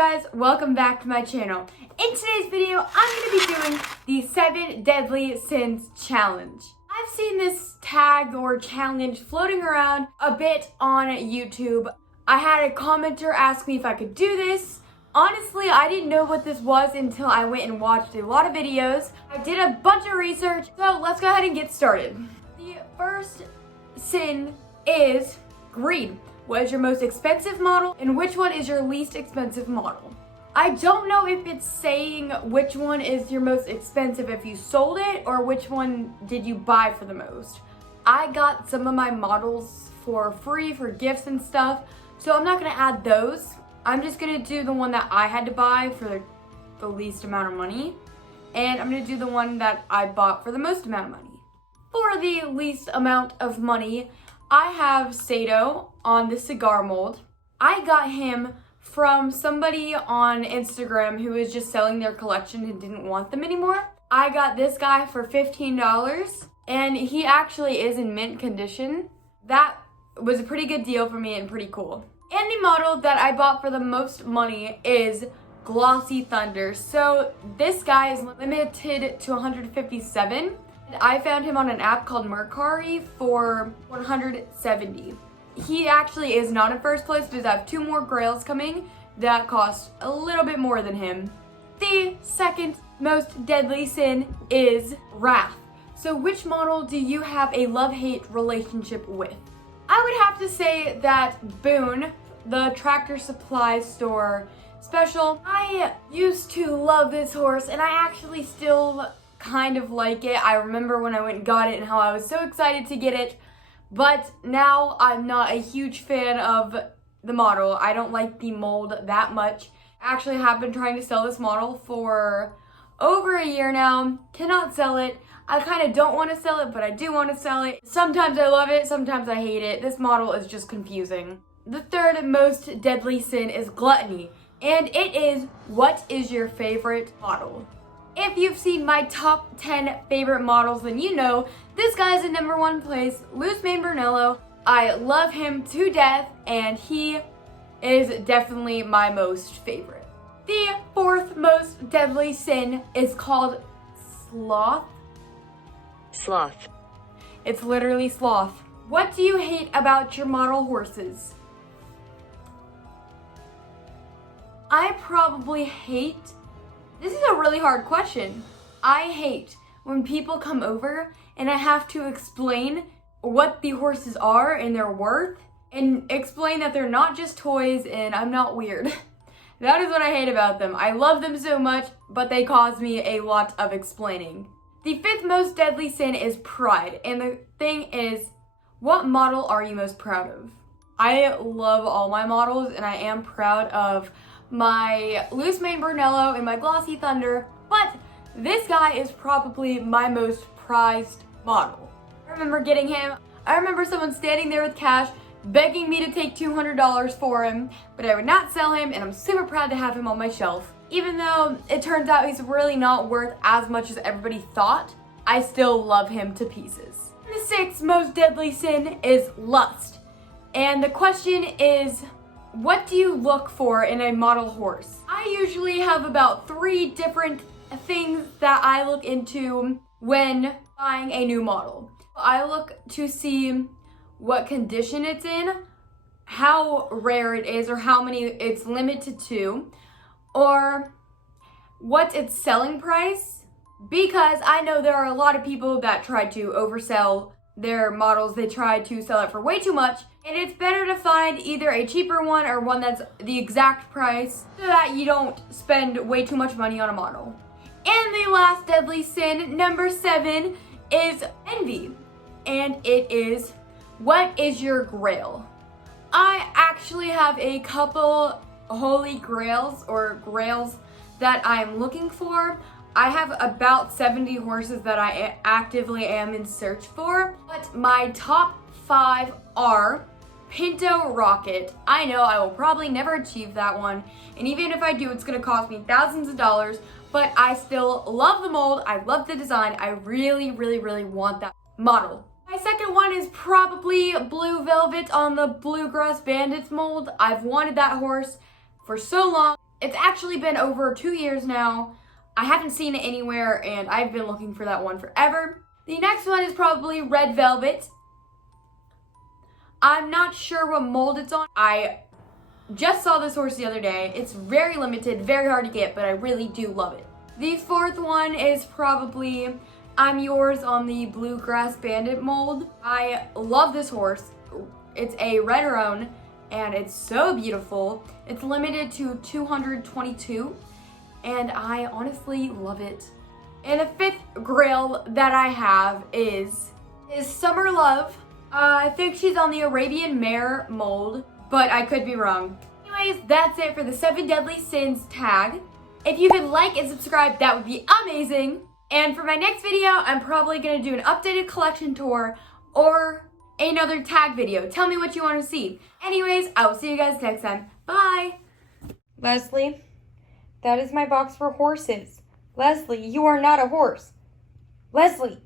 guys, welcome back to my channel. In today's video, I'm going to be doing the 7 Deadly Sins Challenge. I've seen this tag or challenge floating around a bit on YouTube. I had a commenter ask me if I could do this. Honestly, I didn't know what this was until I went and watched a lot of videos. I did a bunch of research, so let's go ahead and get started. The first sin is greed. What is your most expensive model and which one is your least expensive model? I don't know if it's saying which one is your most expensive if you sold it or which one did you buy for the most. I got some of my models for free for gifts and stuff, so I'm not gonna add those. I'm just gonna do the one that I had to buy for the least amount of money, and I'm gonna do the one that I bought for the most amount of money. For the least amount of money, I have Sato on the cigar mold. I got him from somebody on Instagram who was just selling their collection and didn't want them anymore. I got this guy for $15 and he actually is in mint condition. That was a pretty good deal for me and pretty cool. And the model that I bought for the most money is Glossy Thunder. So this guy is limited to 157. I found him on an app called Mercari for 170. He actually is not in first place because I have 2 more grails coming that cost a little bit more than him. The second most deadly sin is wrath. So which model do you have a love-hate relationship with? I would have to say that Boone, the Tractor Supply store special, I used to love this horse and I actually still kind of like it. I remember when I went and got it and how I was so excited to get it, but now I'm not a huge fan of the model. I don't like the mold that much. I actually have been trying to sell this model for over a year now. Cannot sell it. I kind of don't want to sell it, but I do want to sell it. Sometimes I love it, sometimes I hate it. This model is just confusing. The third most deadly sin is gluttony, and it is, what is your favorite model? If you've seen my top 10 favorite models, then you know this guy's in number 1 place, Loose Mane Brunello. I love him to death, and he is definitely my most favorite. The fourth most deadly sin is called sloth. Sloth. It's literally sloth. What do you hate about your model horses? I probably hate... This is a really hard question. I hate when people come over and I have to explain what the horses are and their worth and explain that they're not just toys and I'm not weird. That is what I hate about them. I love them so much, but they cause me a lot of explaining. The fifth most deadly sin is pride. And the thing is, what model are you most proud of? I love all my models and I am proud of my Loose Mane Brunello and my Glossy Thunder, but this guy is probably my most prized model. I remember getting him. I remember someone standing there with cash begging me to take $200 for him, but I would not sell him, and I'm super proud to have him on my shelf. Even though it turns out he's really not worth as much as everybody thought, I still love him to pieces. The sixth most deadly sin is lust. And the question is, what do you look for in a model horse? I usually have about 3 different things that I look into when buying a new model. I look to see what condition it's in, how rare it is or how many it's limited to, or what's its selling price, because I know there are a lot of people that try to oversell their models. They try to sell it for way too much, and it's better to find either a cheaper one or one that's the exact price so that you don't spend way too much money on a model. And the last deadly sin, number 7, is envy. And it is, what is your grail? I actually have a couple holy grails or grails that I'm looking for. I have about 70 horses that I actively am in search for, but my top 5 are Pinto Rocket. I know I will probably never achieve that one, and even if I do, it's gonna cost me thousands of dollars, but I still love the mold, I love the design, I really, really, really want that model. My second one is probably Blue Velvet on the Bluegrass Bandits mold. I've wanted that horse for so long. It's actually been over 2 years now. I haven't seen it anywhere, and I've been looking for that one forever. The next one is probably red velvet. I'm not sure what mold it's on. I just saw this horse the other day. It's very limited, very hard to get, but I really do love it. The fourth one is probably I'm Yours on the Bluegrass Bandit mold. I love this horse. It's a red roan, and it's so beautiful. It's limited to 222, and I honestly love it. And the fifth grail that I have is Summer Love. I think she's on the Arabian Mare mold, but I could be wrong. Anyways, that's it for the 7 Deadly Sins tag. If you could like and subscribe, that would be amazing. And for my next video, I'm probably gonna do an updated collection tour or another tag video. Tell me what you want to see. Anyways, I will see you guys next time. Bye! Leslie, that is my box for horses. Leslie, you are not a horse. Leslie!